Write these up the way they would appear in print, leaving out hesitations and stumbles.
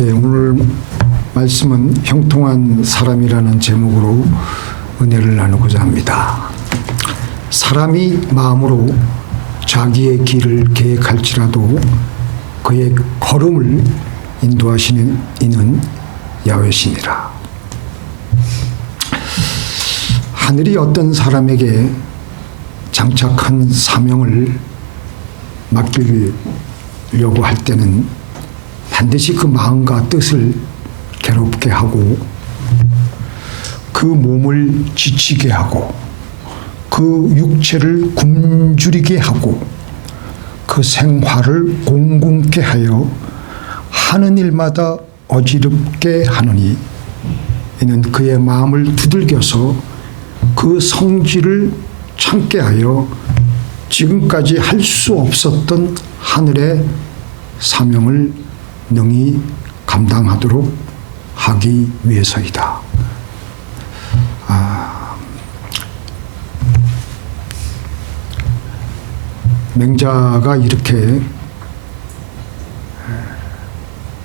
예, 오늘 말씀은 형통한 사람이라는 제목으로 은혜를 나누고자 합니다. 사람이 마음으로 자기의 길을 계획할지라도 그의 걸음을 인도하시는 이는 야훼시니라. 하늘이 어떤 사람에게 장착한 사명을 맡기려고 할 때는 반드시 그 마음과 뜻을 괴롭게 하고 그 몸을 지치게 하고 그 육체를 굶주리게 하고 그 생활을 공공케 하여 하는 일마다 어지럽게 하느니 이는 그의 마음을 두들겨서 그 성질을 참게 하여 지금까지 할 수 없었던 하늘의 사명을 능히 감당하도록 하기 위해서이다. 맹자가 이렇게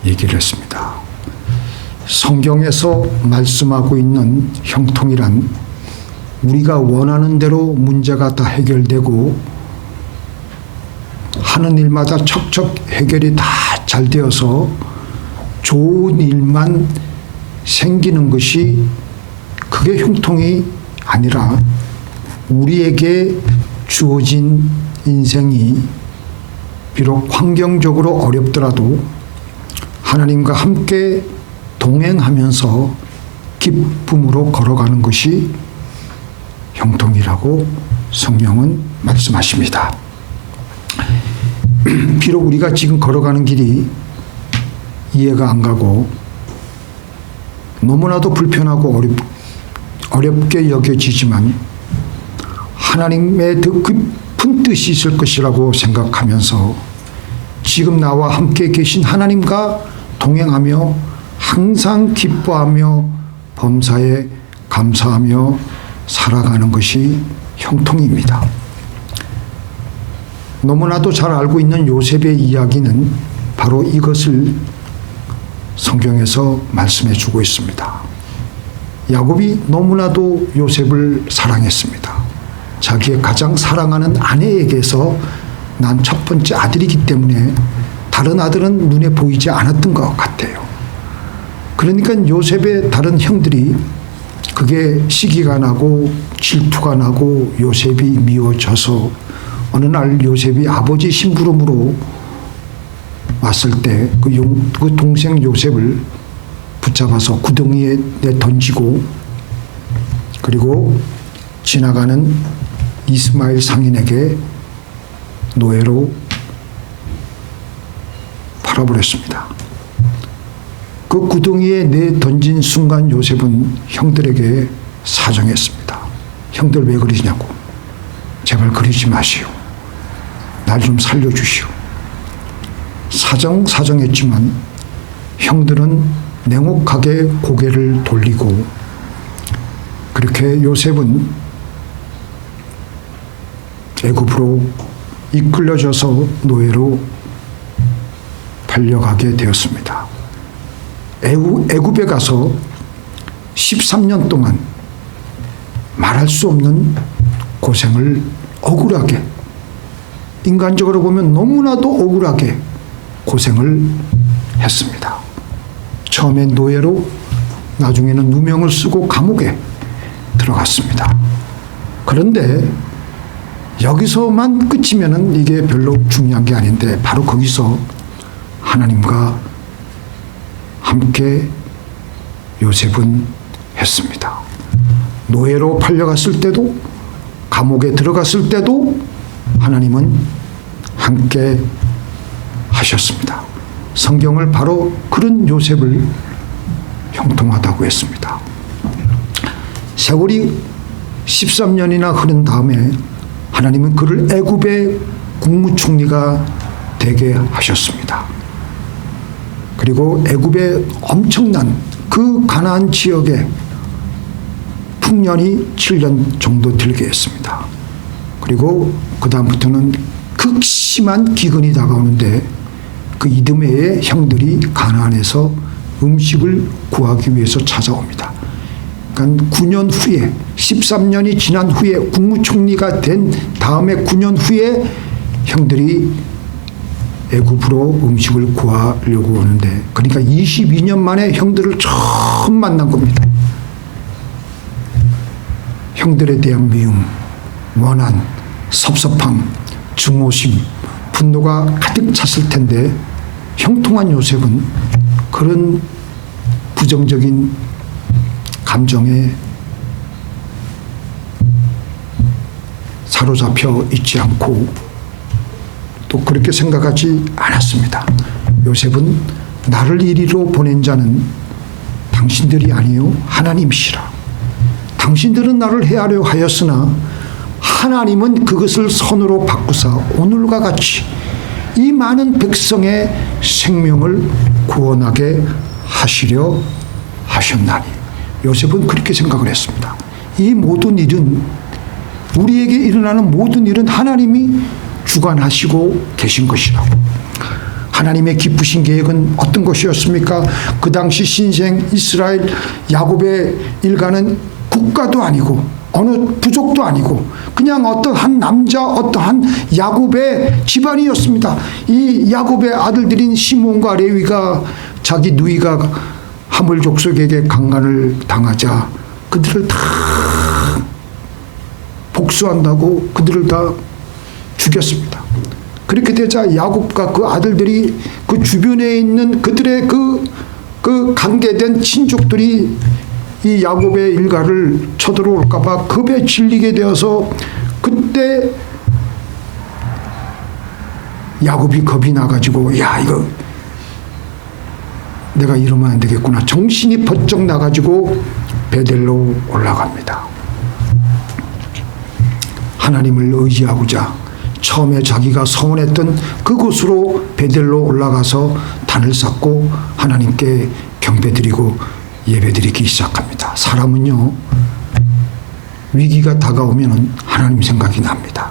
얘기를 했습니다. 성경에서 말씀하고 있는 형통이란 우리가 원하는 대로 문제가 다 해결되고 하는 일마다 척척 해결이 다 잘 되어서 좋은 일만 생기는 것이 그게 형통이 아니라 우리에게 주어진 인생이 비록 환경적으로 어렵더라도 하나님과 함께 동행하면서 기쁨으로 걸어가는 것이 형통이라고 성경은 말씀하십니다. 비록 우리가 지금 걸어가는 길이 이해가 안 가고 너무나도 불편하고 어렵게 여겨지지만 하나님의 더 깊은 뜻이 있을 것이라고 생각하면서 지금 나와 함께 계신 하나님과 동행하며 항상 기뻐하며 범사에 감사하며 살아가는 것이 형통입니다. 너무나도 잘 알고 있는 요셉의 이야기는 바로 이것을 성경에서 말씀해 주고 있습니다. 야곱이 너무나도 요셉을 사랑했습니다. 자기의 가장 사랑하는 아내에게서 난 첫 번째 아들이기 때문에 다른 아들은 눈에 보이지 않았던 것 같아요. 그러니까 요셉의 다른 형들이 그게 시기가 나고 질투가 나고 요셉이 미워져서 어느 날 요셉이 아버지 심부름으로 왔을 때 그 동생 요셉을 붙잡아서 구덩이에 던지고 그리고 지나가는 이스마엘 상인에게 노예로 팔아버렸습니다. 그 구덩이에 던진 순간 요셉은 형들에게 사정했습니다. 형들 왜 그러시냐고. 제발 그러지 마시오. 날 좀 살려주시오. 사정했지만 형들은 냉혹하게 고개를 돌리고 그렇게 요셉은 애굽으로 이끌려져서 노예로 팔려가게 되었습니다. 애굽에 가서 13년 동안 말할 수 없는 고생을 억울하게 인간적으로 보면 너무나도 억울하게 고생을 했습니다. 처음엔 노예로 나중에는 누명을 쓰고 감옥에 들어갔습니다. 그런데 여기서만 끝이면은 이게 별로 중요한 게 아닌데 바로 거기서 하나님과 함께 요셉은 했습니다. 노예로 팔려갔을 때도 감옥에 들어갔을 때도 하나님은 함께 하셨습니다. 성경을 바로 그런 요셉을 형통하다고 했습니다. 세월이 13년이나 흐른 다음에 하나님은 그를 애굽의 국무총리가 되게 하셨습니다. 그리고 애굽의 엄청난 그 가나안 지역에 풍년이 7년 정도 들게 했습니다. 그리고 그 다음부터는 극심한 기근이 다가오는데 그 이드메의 형들이 가나안에서 음식을 구하기 위해서 찾아옵니다. 그러니까 9년 후에 13년이 지난 후에 국무총리가 된 다음에 9년 후에 형들이 애굽으로 음식을 구하려고 오는데, 그러니까 22년 만에 형들을 처음 만난 겁니다. 형들에 대한 미움, 원한, 섭섭함, 증오심, 분노가 가득 찼을 텐데 형통한 요셉은 그런 부정적인 감정에 사로잡혀 있지 않고 또 그렇게 생각하지 않았습니다. 요셉은 나를 이리로 보낸 자는 당신들이 아니요 하나님이시라. 당신들은 나를 해하려 하였으나 하나님은 그것을 선으로 바꾸사 오늘과 같이 이 많은 백성의 생명을 구원하게 하시려 하셨나니. 요셉은 그렇게 생각을 했습니다. 이 모든 일은, 우리에게 일어나는 모든 일은 하나님이 주관하시고 계신 것이라고. 하나님의 기쁘신 계획은 어떤 것이었습니까? 그 당시 신생 이스라엘 야곱의 일가는 국가도 아니고 어느 부족도 아니고 그냥 어떠한 남자, 어떠한 야곱의 집안이었습니다. 이 야곱의 아들들인 시몬과 레위가 자기 누이가 하물 족속에게 강간을 당하자 그들을 다 복수한다고 그들을 다 죽였습니다. 그렇게 되자 야곱과 그 아들들이 그 주변에 있는 그들의 그 관계된 친족들이 이 야곱의 일가를 쳐들어올까 봐 겁에 질리게 되어서, 그때 야곱이 겁이 나가지고 야 이거 내가 이러면 안 되겠구나, 정신이 번쩍 나가지고 베델로 올라갑니다. 하나님을 의지하고자 처음에 자기가 서원했던 그곳으로 베델로 올라가서 단을 쌓고 하나님께 경배드리고 예배드리기 시작합니다. 사람은요, 위기가 다가오면 하나님 생각이 납니다.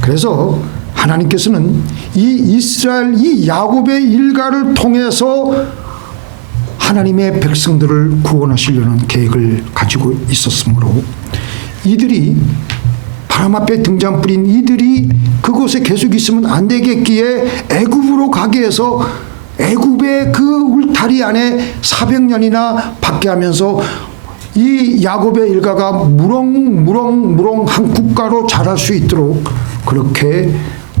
그래서 하나님께서는 이 이스라엘, 이 야곱의 일가를 통해서 하나님의 백성들을 구원하시려는 계획을 가지고 있었으므로 이들이 바람 앞에 등잔 뿌린 이들이 그곳에 계속 있으면 안 되겠기에 애굽으로 가게 해서 애굽의 그 울타리 안에 400년이나 밖에 하면서 이 야곱의 일가가 무렁무렁한 국가로 자랄 수 있도록 그렇게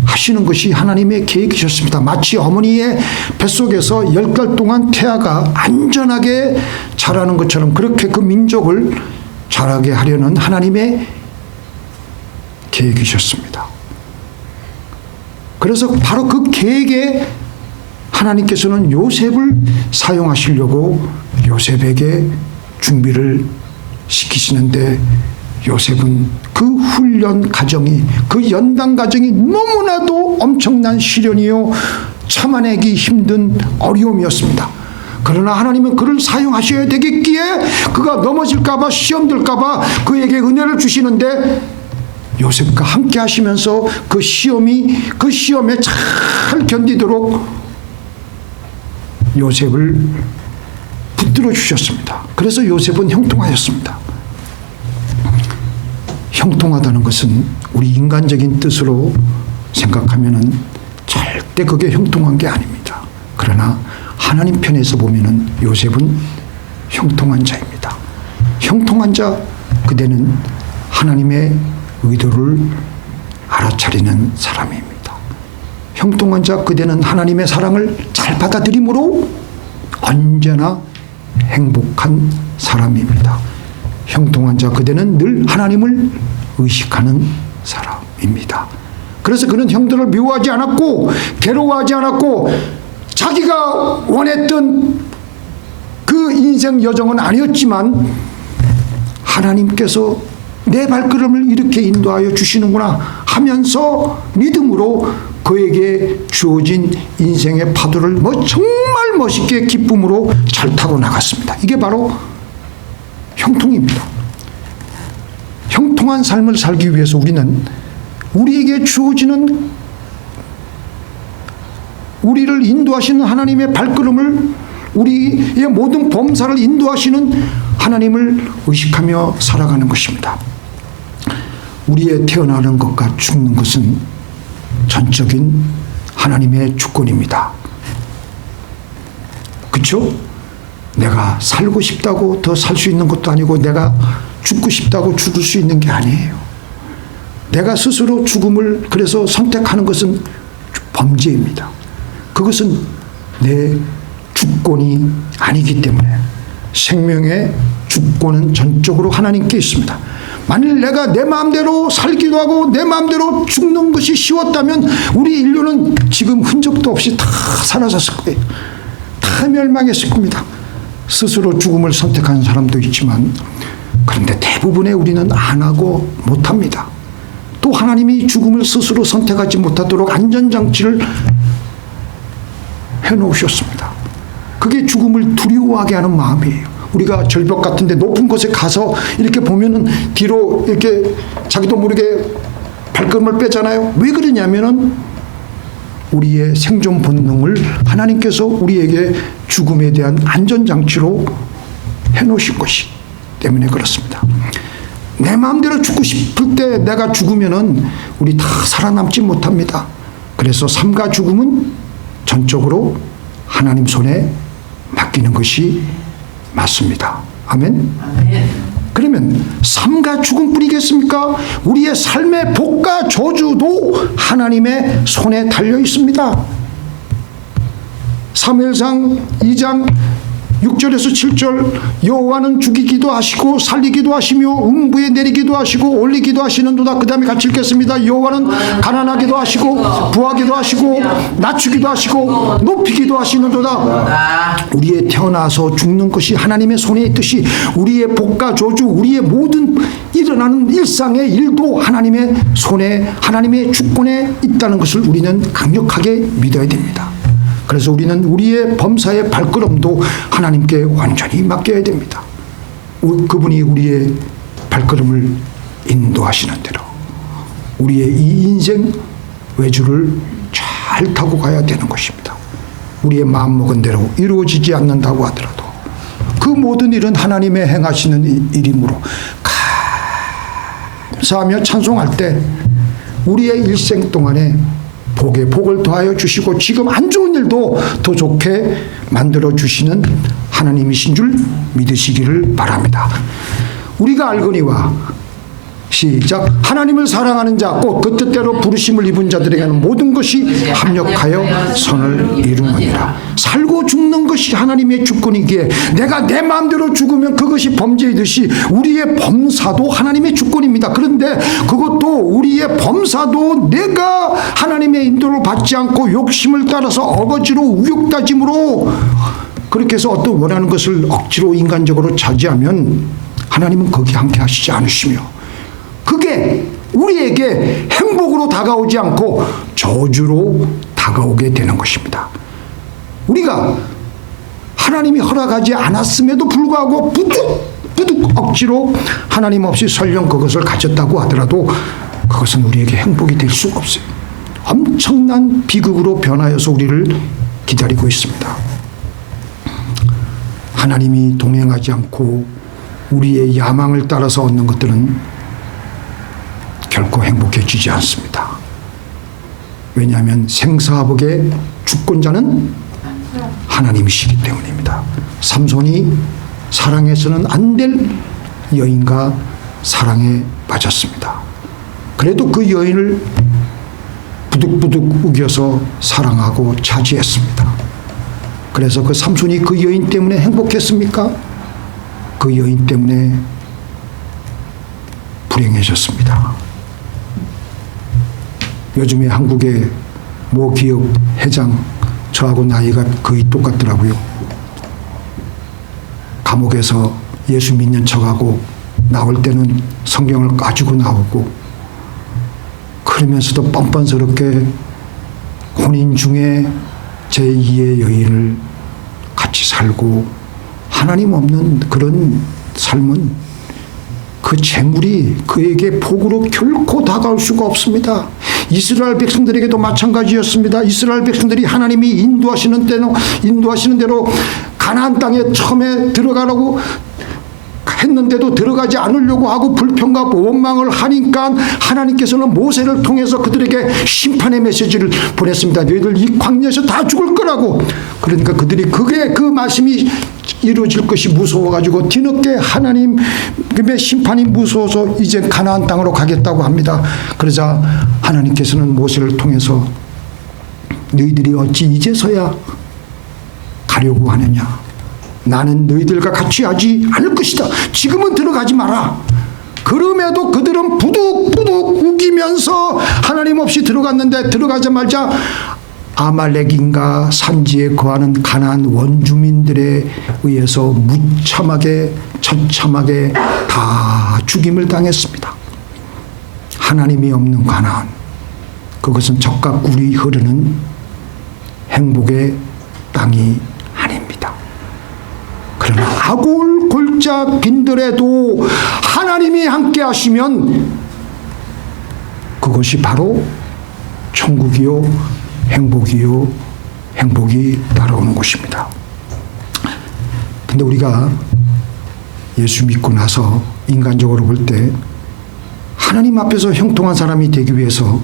하시는 것이 하나님의 계획이셨습니다. 마치 어머니의 뱃속에서 10달 동안 태아가 안전하게 자라는 것처럼 그렇게 그 민족을 자라게 하려는 하나님의 계획이셨습니다. 그래서 바로 그 계획에 하나님께서는 요셉을 사용하시려고 요셉에게 준비를 시키시는데, 요셉은 그 훈련 과정이, 그 연단 과정이 너무나도 엄청난 시련이요 참아내기 힘든 어려움이었습니다. 그러나 하나님은 그를 사용하셔야 되겠기에 그가 넘어질까 봐, 시험 들까 봐 그에게 은혜를 주시는데, 요셉과 함께 하시면서 그 시험에 잘 견디도록 요셉을 붙들어 주셨습니다. 그래서 요셉은 형통하였습니다. 형통하다는 것은 우리 인간적인 뜻으로 생각하면은 절대 그게 형통한 게 아닙니다. 그러나 하나님 편에서 보면은 요셉은 형통한 자입니다. 형통한 자, 그대는 하나님의 의도를 알아차리는 사람입니다. 형통한 자, 그대는 하나님의 사랑을 잘 받아들이므로 언제나 행복한 사람입니다. 형통한 자, 그대는 늘 하나님을 의식하는 사람입니다. 그래서 그는 형들을 미워하지 않았고 괴로워하지 않았고 자기가 원했던 그 인생 여정은 아니었지만 하나님께서 내 발걸음을 이렇게 인도하여 주시는구나 하면서 믿음으로 그에게 주어진 인생의 파도를 정말 멋있게 기쁨으로 잘 타고 나갔습니다. 이게 바로 형통입니다. 형통한 삶을 살기 위해서 우리는 우리에게 주어지는 우리를 인도하시는 하나님의 발걸음을, 우리의 모든 범사를 인도하시는 하나님을 의식하며 살아가는 것입니다. 우리의 태어나는 것과 죽는 것은 전적인 하나님의 주권입니다. 그렇죠? 내가 살고 싶다고 더 살 수 있는 것도 아니고 내가 죽고 싶다고 죽을 수 있는 게 아니에요. 내가 스스로 죽음을 그래서 선택하는 것은 범죄입니다. 그것은 내 주권이 아니기 때문에 생명의 주권은 전적으로 하나님께 있습니다. 만일 내가 내 마음대로 살기도 하고 내 마음대로 죽는 것이 쉬웠다면 우리 인류는 지금 흔적도 없이 다 사라졌을 거예요. 다 멸망했을 겁니다. 스스로 죽음을 선택하는 사람도 있지만, 그런데 대부분의 우리는 안 하고 못합니다. 또 하나님이 죽음을 스스로 선택하지 못하도록 안전장치를 해놓으셨습니다. 그게 죽음을 두려워하게 하는 마음이에요. 우리가 절벽 같은데 높은 곳에 가서 이렇게 보면은 뒤로 이렇게 자기도 모르게 발걸음을 빼잖아요. 왜 그러냐면은 우리의 생존 본능을 하나님께서 우리에게 죽음에 대한 안전장치로 해놓으신 것이 때문에 그렇습니다. 내 마음대로 죽고 싶을 때 내가 죽으면은 우리 다 살아남지 못합니다. 그래서 삶과 죽음은 전적으로 하나님 손에 맡기는 것이 맞습니다. 아멘. 그러면 삶과 죽음뿐이겠습니까? 우리의 삶의 복과 저주도 하나님의 손에 달려 있습니다. 사무엘상 2장 6절에서 7절, 여호와는 죽이기도 하시고 살리기도 하시며 음부에 내리기도 하시고 올리기도 하시는도다. 그 다음에 같이 읽겠습니다. 여호와는 가난하기도 하시고 부하기도 하시고 낮추기도 하시고 높이기도 하시는도다. 우리의 태어나서 죽는 것이 하나님의 손에 있듯이 우리의 복과 저주, 우리의 모든 일어나는 일상의 일도 하나님의 손에, 하나님의 주권에 있다는 것을 우리는 강력하게 믿어야 됩니다. 그래서 우리는 우리의 범사의 발걸음도 하나님께 완전히 맡겨야 됩니다. 그분이 우리의 발걸음을 인도하시는 대로 우리의 이 인생 외주를 잘 타고 가야 되는 것입니다. 우리의 마음먹은 대로 이루어지지 않는다고 하더라도 그 모든 일은 하나님의 행하시는 일이므로 감사하며 찬송할 때 우리의 일생 동안에 복에 복을 더하여 주시고 지금 안 좋은 일도 더 좋게 만들어 주시는 하나님이신 줄 믿으시기를 바랍니다. 우리가 알거니와 시작. 하나님을 사랑하는 자 곧 그 뜻대로 부르심을 입은 자들에게는 모든 것이 합력하여 선을 이루느니라. 살고 죽는 것이 하나님의 주권이기에 내가 내 마음대로 죽으면 그것이 범죄이듯이 우리의 범사도 하나님의 주권입니다. 그런데 그것도 우리의 범사도 내가 하나님의 인도를 받지 않고 욕심을 따라서 어거지로 우욕다짐으로 그렇게 해서 어떤 원하는 것을 억지로 인간적으로 차지하면 하나님은 거기 함께 하시지 않으시며 그게 우리에게 행복으로 다가오지 않고 저주로 다가오게 되는 것입니다. 우리가 하나님이 허락하지 않았음에도 불구하고 부득 억지로 하나님 없이 설령 그것을 가졌다고 하더라도 그것은 우리에게 행복이 될 수가 없어요. 엄청난 비극으로 변하여서 우리를 기다리고 있습니다. 하나님이 동행하지 않고 우리의 야망을 따라서 얻는 것들은 결코 행복해지지 않습니다. 왜냐하면 생사복의 주권자는 하나님이시기 때문입니다. 삼손이 사랑해서는 안 될 여인과 사랑에 빠졌습니다. 그래도 그 여인을 부득부득 우겨서 사랑하고 차지했습니다. 그래서 그 삼손이 그 여인 때문에 행복했습니까? 그 여인 때문에 불행해졌습니다. 요즘에 한국의 모 기업 회장 저하고 나이가 거의 똑같더라고요. 감옥에서 예수 믿는 척하고 나올 때는 성경을 가지고 나오고 그러면서도 뻔뻔스럽게 혼인 중에 제2의 여인을 같이 살고 하나님 없는 그런 삶은 그 재물이 그에게 복으로 결코 다가올 수가 없습니다. 이스라엘 백성들에게도 마찬가지였습니다. 이스라엘 백성들이 하나님이 인도하시는 대로 가나안 땅에 처음에 들어가라고 했는데도 들어가지 않으려고 하고 불평과 원망을 하니까 하나님께서는 모세를 통해서 그들에게 심판의 메시지를 보냈습니다. 너희들 이 광야에서 다 죽을 거라고. 그러니까 그들이 그 말씀이 이루어질 것이 무서워가지고 뒤늦게 하나님의 심판이 무서워서 이제 가나안 땅으로 가겠다고 합니다. 그러자 하나님께서는 모세를 통해서 너희들이 어찌 이제서야 가려고 하느냐. 나는 너희들과 같이 하지 않을 것이다. 지금은 들어가지 마라. 그럼에도 그들은 부득부득 우기면서 하나님 없이 들어갔는데 들어가자마자 아말렉인가 산지에 거하는 가나안 원주민들에 의해서 무참하게 처참하게 다 죽임을 당했습니다. 하나님이 없는 가나안, 그것은 적과 꿀이 흐르는 행복의 땅이 아닙니다. 그러나 아골 골짜기인들에도 하나님이 함께 하시면 그것이 바로 천국이요 행복이요 행복이 따라오는 것입니다. 근데 우리가 예수 믿고 나서 인간적으로 볼 때 하나님 앞에서 형통한 사람이 되기 위해서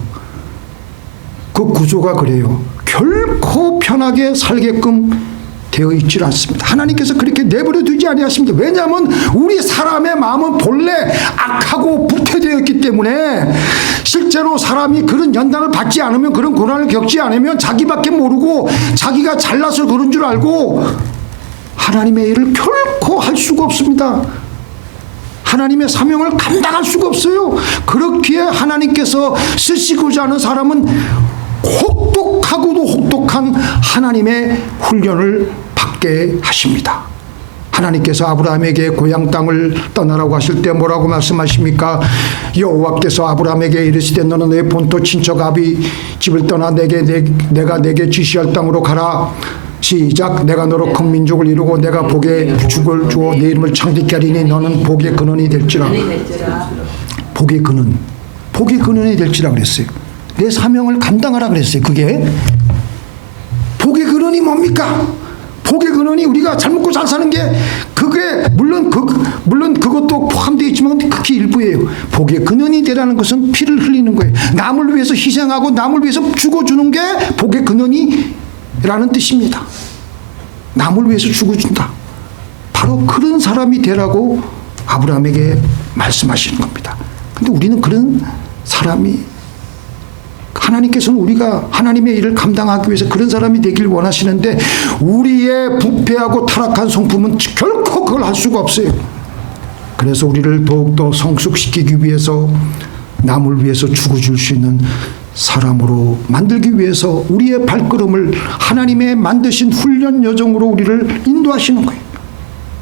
그 구조가 그래요. 결코 편하게 살게끔 되어 있질 않습니다. 하나님께서 그렇게 내버려 두지 아니하십니다. 왜냐하면 우리 사람의 마음은 본래 악하고 부패되어 있기 때문에 실제로 사람이 그런 연단을 받지 않으면, 그런 고난을 겪지 않으면 자기밖에 모르고 자기가 잘나서 그런 줄 알고 하나님의 일을 결코 할 수가 없습니다. 하나님의 사명을 감당할 수가 없어요. 그렇기에 하나님께서 쓰시고자 하는 사람은 혹독하고도 혹독한 하나님의 훈련을 받게 하십니다. 하나님께서 아브라함에게 고향 땅을 떠나라고 하실 때 뭐라고 말씀하십니까? 여호와께서 아브라함에게 이르시되 너는 내 본토 친척 아비 집을 떠나 내가 내게 지시할 땅으로 가라. 시작. 내가 너로 큰 민족을 이루고 내가 복의 축을 주어 내 이름을 창대케 하리니 너는 복의 근원이 될지라. 복의 근원이 될지라 그랬어요. 내 사명을 감당하라 그랬어요. 그게 복의 근원이 뭡니까? 복의 근원이 우리가 잘 먹고 잘 사는 게 그게 물론 그것도 포함되어 있지만 극히 일부예요. 복의 근원이 되라는 것은 피를 흘리는 거예요. 남을 위해서 희생하고 남을 위해서 죽어주는 게 복의 근원이라는 뜻입니다. 남을 위해서 죽어준다. 바로 그런 사람이 되라고 아브라함에게 말씀하시는 겁니다. 근데 우리는 그런 사람이, 하나님께서는 우리가 하나님의 일을 감당하기 위해서 그런 사람이 되길 원하시는데 우리의 부패하고 타락한 성품은 결코 그걸 할 수가 없어요. 그래서 우리를 더욱더 성숙시키기 위해서 남을 위해서 죽어줄 수 있는 사람으로 만들기 위해서 우리의 발걸음을 하나님의 만드신 훈련 여정으로 우리를 인도하시는 거예요.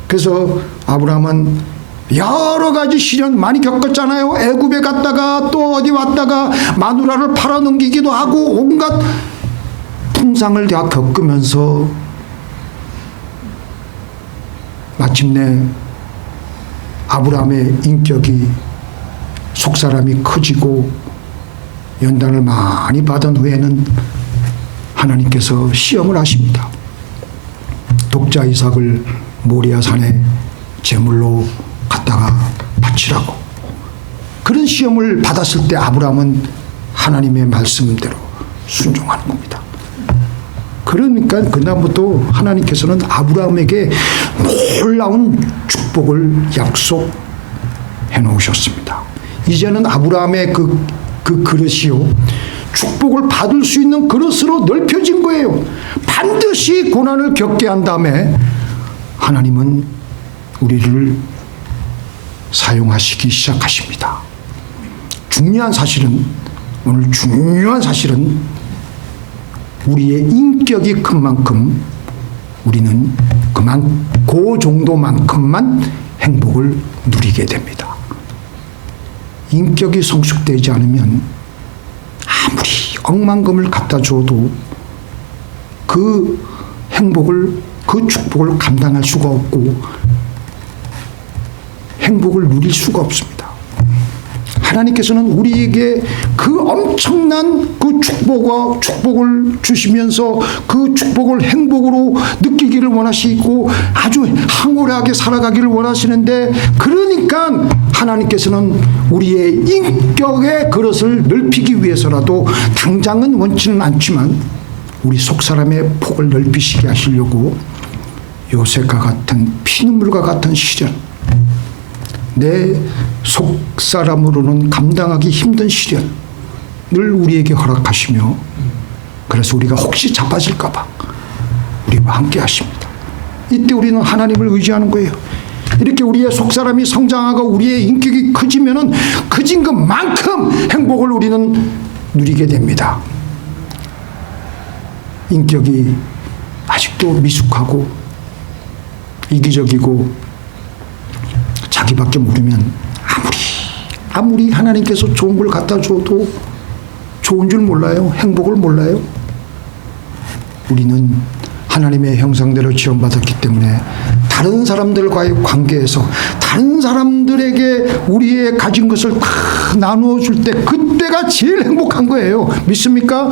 그래서 아브라함은 여러 가지 시련 많이 겪었잖아요. 애굽에 갔다가 또 어디 왔다가 마누라를 팔아넘기기도 하고 온갖 풍상을 다 겪으면서 마침내 아브라함의 인격이 속사람이 커지고 연단을 많이 받은 후에는 하나님께서 시험을 하십니다. 독자 이삭을 모리아 산에 제물로 갖다가 바치라고. 그런 시험을 받았을 때 아브라함은 하나님의 말씀대로 순종하는 겁니다. 그러니까 그다음부터 하나님께서는 아브라함에게 놀라운 축복을 약속해 놓으셨습니다. 이제는 아브라함의 그 그릇이요, 축복을 받을 수 있는 그릇으로 넓혀진 거예요. 반드시 고난을 겪게 한 다음에 하나님은 우리를 사용하시기 시작하십니다. 오늘 중요한 사실은 우리의 인격이 큰 만큼 우리는 그 정도만큼만 행복을 누리게 됩니다. 인격이 성숙되지 않으면 아무리 억만금을 갖다 줘도 그 행복을, 그 축복을 감당할 수가 없고 행복을 누릴 수가 없습니다. 하나님께서는 우리에게 그 엄청난 그 축복을 주시면서 그 축복을 행복으로 느끼기를 원하시고 아주 황홀하게 살아가기를 원하시는데, 그러니까 하나님께서는 우리의 인격의 그릇을 넓히기 위해서라도 당장은 원치는 않지만 우리 속사람의 폭을 넓히시게 하시려고 요셉과 같은 피눈물과 같은 시련, 내 속사람으로는 감당하기 힘든 시련을 우리에게 허락하시며, 그래서 우리가 혹시 자빠질까 봐 우리와 함께 하십니다. 이때 우리는 하나님을 의지하는 거예요. 이렇게 우리의 속사람이 성장하고 우리의 인격이 커지면은 커진 것만큼 행복을 우리는 누리게 됩니다. 인격이 아직도 미숙하고 이기적이고 자기밖에 모르면 아무리 하나님께서 좋은 걸 갖다 줘도 좋은 줄 몰라요. 행복을 몰라요. 우리는 하나님의 형상대로 지원받았기 때문에 다른 사람들과의 관계에서 다른 사람들에게 우리의 가진 것을 나누어 줄 때 그때가 제일 행복한 거예요. 믿습니까?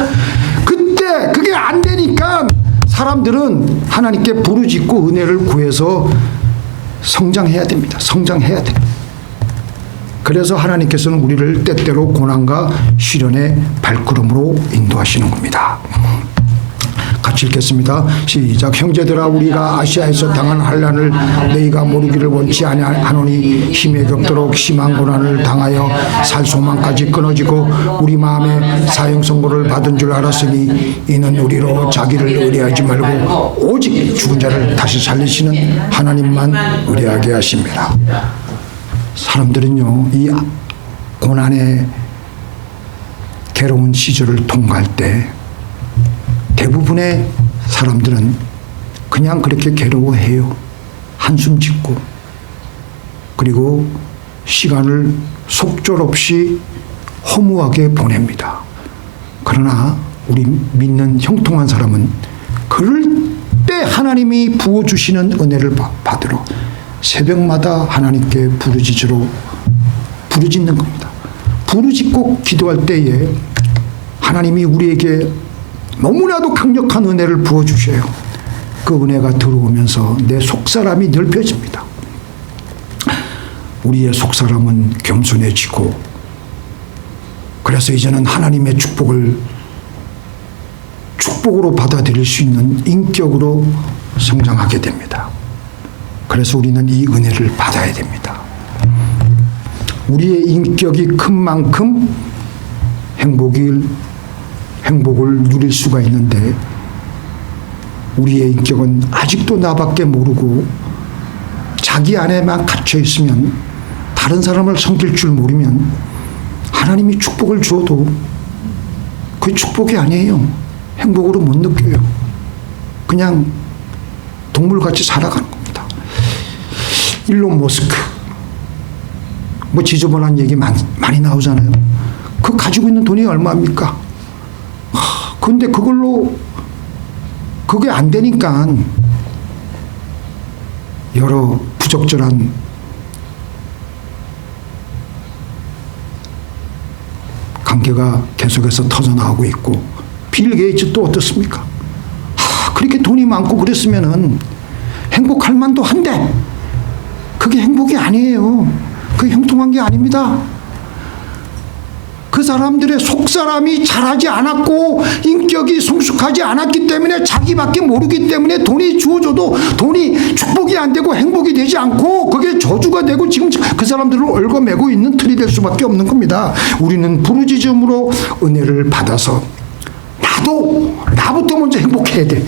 그때 그게 안 되니까 사람들은 하나님께 부르짖고 은혜를 구해서 성장해야 됩니다. 성장해야 돼. 그래서 하나님께서는 우리를 때때로 고난과 시련의 발걸음으로 인도하시는 겁니다. 같이 읽겠습니다. 시작. 형제들아, 우리가 아시아에서 당한 환난을 너희가 모르기를 원치 아니하노니 힘에 겹도록 심한 고난을 당하여 살 소망까지 끊어지고 우리 마음에 사형 선고를 받은 줄 알았으니 이는 우리로 자기를 의뢰하지 말고 오직 죽은 자를 다시 살리시는 하나님만 의뢰하게 하십니다. 사람들은요, 이 고난의 괴로운 시절을 통과할 때 대부분의 사람들은 그냥 그렇게 괴로워해요. 한숨 짓고, 그리고 시간을 속절없이 허무하게 보냅니다. 그러나 우리 믿는 형통한 사람은 그럴 때 하나님이 부어주시는 은혜를 받으러 새벽마다 하나님께 부르짖는 겁니다. 부르짖고 기도할 때에 하나님이 우리에게 너무나도 강력한 은혜를 부어주셔요. 그 은혜가 들어오면서 내 속사람이 넓혀집니다. 우리의 속사람은 겸손해지고, 그래서 이제는 하나님의 축복으로 받아들일 수 있는 인격으로 성장하게 됩니다. 그래서 우리는 이 은혜를 받아야 됩니다. 우리의 인격이 큰 만큼 행복을 누릴 수가 있는데, 우리의 인격은 아직도 나밖에 모르고 자기 안에만 갇혀 있으면, 다른 사람을 섬길 줄 모르면 하나님이 축복을 주어도 그게 축복이 아니에요. 행복으로 못 느껴요. 그냥 동물같이 살아가는 겁니다. 일론 머스크, 뭐 지저분한 얘기 많이 나오잖아요. 그 가지고 있는 돈이 얼마입니까? 근데 그게 안 되니까 여러 부적절한 관계가 계속해서 터져나오고 있고, 빌 게이츠 또 어떻습니까? 그렇게 돈이 많고 그랬으면은 행복할 만도 한데 그게 행복이 아니에요. 그게 형통한 게 아닙니다. 그 사람들의 속사람이 자라지 않았고 인격이 성숙하지 않았기 때문에, 자기밖에 모르기 때문에 돈이 주어져도 돈이 축복이 안 되고 행복이 되지 않고 그게 저주가 되고 지금 그 사람들을 얽어매고 있는 틀이 될 수밖에 없는 겁니다. 우리는 부르짖음으로 은혜를 받아서 나부터 먼저 행복해야 돼.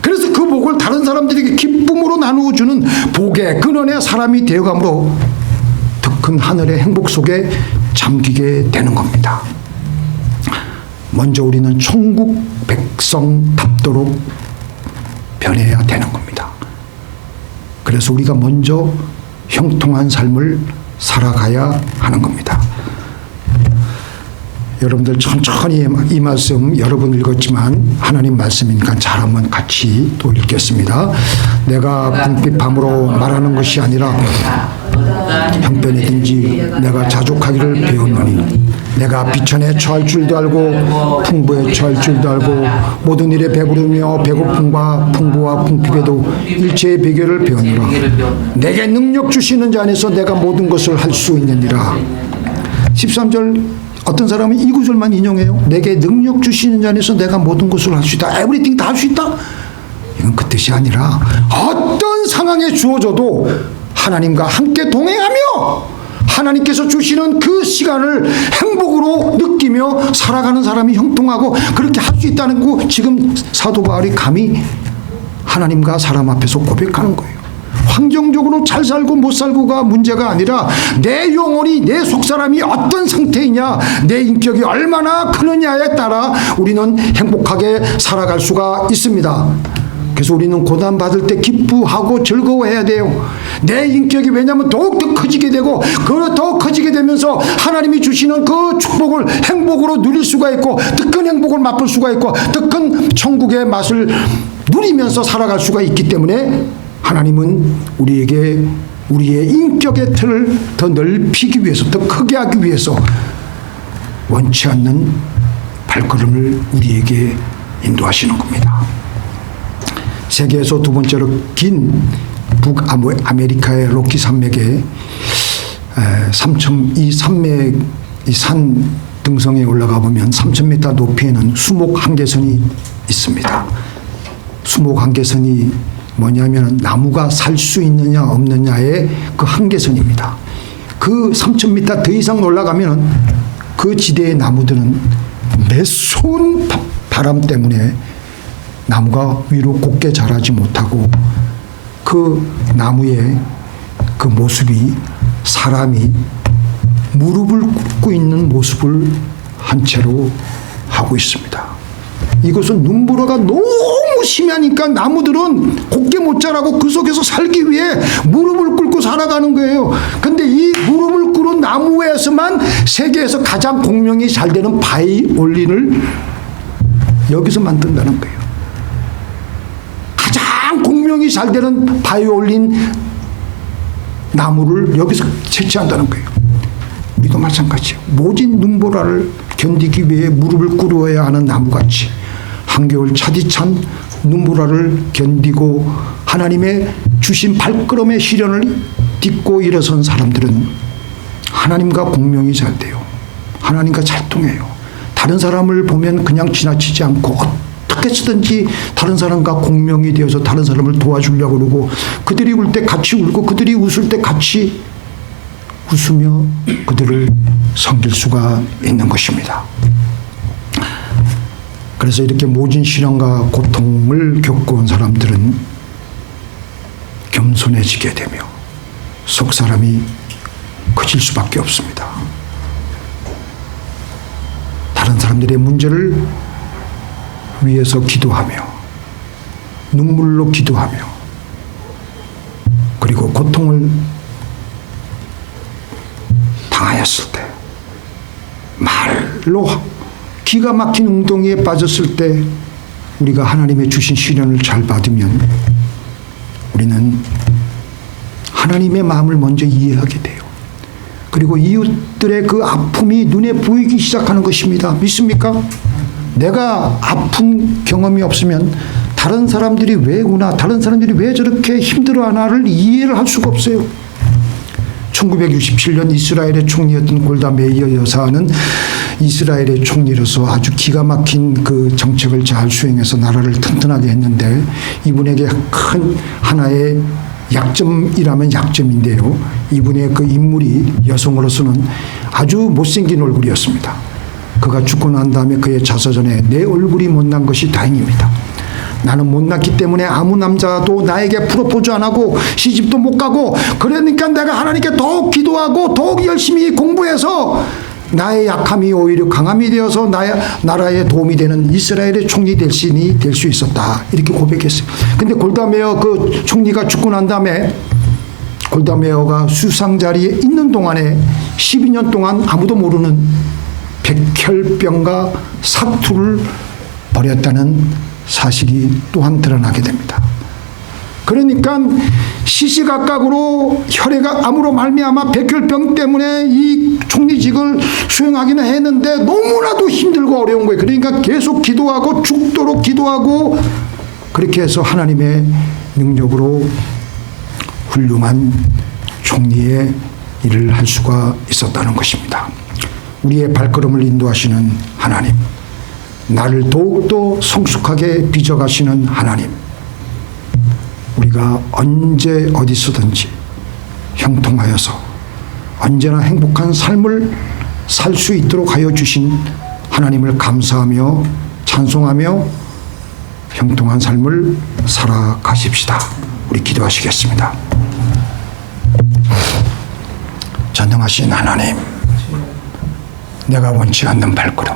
그래서 그 복을 다른 사람들에게 기쁨으로 나누어주는 복의 근원의 사람이 되어감으로 더 큰 하늘의 행복 속에 잠기게 되는 겁니다. 먼저 우리는 천국 백성답도록 변해야 되는 겁니다. 그래서 우리가 먼저 형통한 삶을 살아가야 하는 겁니다. 여러분들 천천히 이 말씀 여러분 읽었지만 하나님 말씀이니까 잘 한번 같이 또 읽겠습니다. 내가 궁핍함으로 말하는 것이 아니라 형편이든지 내가 자족하기를 배웠노니 내가 비천에 처할 줄도 알고 풍부에 처할 줄도 알고 모든 일에 배부르며 배고픔과 풍부와 궁핍에도 일체의 비결을 배웠노라. 내게 능력 주시는 자 안에서 내가 모든 것을 할 수 있느니라. 13절 어떤 사람은 이 구절만 인용해요. 내게 능력 주시는 자 안에서 내가 모든 것을 할 수 있다. 에브리띵 다 할 수 있다. 이건 그 뜻이 아니라 어떤 상황에 주어져도 하나님과 함께 동행하며 하나님께서 주시는 그 시간을 행복으로 느끼며 살아가는 사람이 형통하고 그렇게 할 수 있다는 거 지금 사도 바울이 감히 하나님과 사람 앞에서 고백하는 거예요. 환경적으로 잘 살고 못 살고가 문제가 아니라 내 영혼이 내 속사람이 어떤 상태이냐 내 인격이 얼마나 크느냐에 따라 우리는 행복하게 살아갈 수가 있습니다. 그래서 우리는 고난받을 때 기쁘하고 즐거워해야 돼요. 내 인격이 왜냐하면 더욱더 커지게 되고 그 더 커지게 되면서 하나님이 주시는 그 축복을 행복으로 누릴 수가 있고 더 큰 행복을 맛볼 수가 있고 더 큰 천국의 맛을 누리면서 살아갈 수가 있기 때문에 하나님은 우리에게 우리의 인격의 틀을 더 넓히기 위해서 더 크게 하기 위해서 원치 않는 발걸음을 우리에게 인도하시는 겁니다. 세계에서 두 번째로 긴 북아메리카의 로키 산맥에 이 산맥 이 산 등성에 올라가 보면 3,000m 높이에는 수목 한계선이 있습니다. 수목 한계선이 뭐냐면 나무가 살 수 있느냐 없느냐의 그 한계선입니다. 그 3,000m 더 이상 올라가면 그 지대의 나무들은 매서운 바람 때문에 나무가 위로 곧게 자라지 못하고 그 나무의 그 모습이 사람이 무릎을 꿇고 있는 모습을 한 채로 하고 있습니다. 이것은 눈보라가 너무 심하니까 나무들은 곧게 못 자라고 그 속에서 살기 위해 무릎을 꿇고 살아가는 거예요. 근데 이 무릎을 꿇은 나무에서만 세계에서 가장 공명이 잘 되는 바이올린을 여기서 만든다는 거예요. 가장 공명이 잘 되는 바이올린 나무를 여기서 채취한다는 거예요. 우리도 마찬가지예요. 모진 눈보라를 견디기 위해 무릎을 꿇어야 하는 나무같이 한겨울 차디찬 눈보라를 견디고 하나님의 주신 발걸음의 시련을 딛고 일어선 사람들은 하나님과 공명이 잘 돼요. 하나님과 잘 통해요. 다른 사람을 보면 그냥 지나치지 않고 어떻게 쓰든지 다른 사람과 공명이 되어서 다른 사람을 도와주려고 그러고 그들이 울 때 같이 울고 그들이 웃을 때 같이 웃으며 그들을 섬길 수가 있는 것입니다. 그래서 이렇게 모진 시련과 고통을 겪어온 사람들은 겸손해지게 되며 속사람이 커질 수밖에 없습니다. 다른 사람들의 문제를 위해서 기도하며 눈물로 기도하며 그리고 고통을 당하였을 때 말로 기가 막힌 웅덩이에 빠졌을 때 우리가 하나님의 주신 시련을 잘 받으면 우리는 하나님의 마음을 먼저 이해하게 돼요. 그리고 이웃들의 그 아픔이 눈에 보이기 시작하는 것입니다. 믿습니까? 내가 아픈 경험이 없으면 다른 사람들이 왜 우나 다른 사람들이 왜 저렇게 힘들어하나를 이해를 할 수가 없어요. 1967년 이스라엘의 총리였던 골다 메이어 여사는 이스라엘의 총리로서 아주 기가 막힌 그 정책을 잘 수행해서 나라를 튼튼하게 했는데 이분에게 큰 하나의 약점이라면 약점인데요. 이분의 그 인물이 여성으로서는 아주 못생긴 얼굴이었습니다. 그가 죽고 난 다음에 그의 자서전에 내 얼굴이 못난 것이 다행입니다. 나는 못났기 때문에 아무 남자도 나에게 프로포즈 안 하고 시집도 못 가고 그러니까 내가 하나님께 더욱 기도하고 더욱 열심히 공부해서 나의 약함이 오히려 강함이 되어서 나라에 도움이 되는 이스라엘의 총리 대신이 될 수 있었다. 이렇게 고백했어요. 근데 골다 메어 그 총리가 죽고 난 다음에 골다 메어가 수상 자리에 있는 동안에 12년 동안 아무도 모르는 백혈병과 사투를 벌였다는 사실이 또한 드러나게 됩니다. 그러니까 시시각각으로 혈액 암으로 말미암아 백혈병 때문에 이 총리직을 수행하기는 했는데 너무나도 힘들고 어려운 거예요. 그러니까 계속 기도하고 죽도록 기도하고 그렇게 해서 하나님의 능력으로 훌륭한 총리의 일을 할 수가 있었다는 것입니다. 우리의 발걸음을 인도하시는 하나님, 나를 더욱더 성숙하게 빚어가시는 하나님, 우리가 언제 어디서든지 형통하여서 언제나 행복한 삶을 살 수 있도록 하여 주신 하나님을 감사하며 찬송하며 형통한 삶을 살아가십시다. 우리 기도하시겠습니다. 전능하신 하나님, 내가 원치 않는 발걸음,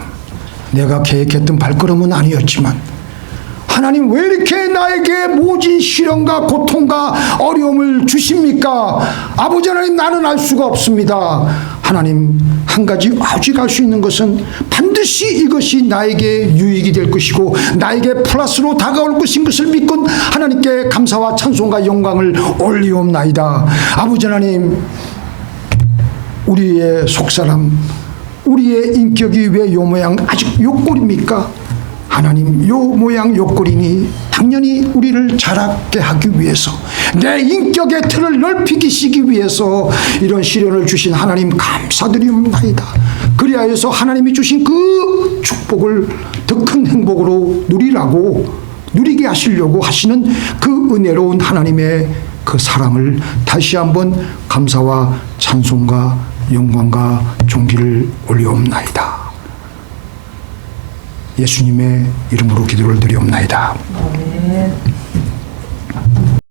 내가 계획했던 발걸음은 아니었지만 하나님 왜 이렇게 나에게 모진 시련과 고통과 어려움을 주십니까? 아버지 하나님, 나는 알 수가 없습니다. 하나님, 한 가지 오직 알 수 있는 것은 반드시 이것이 나에게 유익이 될 것이고 나에게 플러스로 다가올 것인 것을 믿고 하나님께 감사와 찬송과 영광을 올리옵나이다. 아버지 하나님, 우리의 속사람, 우리의 인격이 왜 요 모양 아직 요 꼴입니까? 하나님, 요 모양 요 꼴이니 당연히 우리를 자라게 하기 위해서, 내 인격의 틀을 넓히시기 위해서 이런 시련을 주신 하나님 감사드리옵나이다. 그리하여서 하나님이 주신 그 축복을 더 큰 행복으로 누리게 하시려고 하시는 그 은혜로운 하나님의 그 사랑을 다시 한번 감사와 찬송과 영광과 존귀를 올리옵나이다. 예수님의 이름으로 기도를 드리옵나이다. 아멘.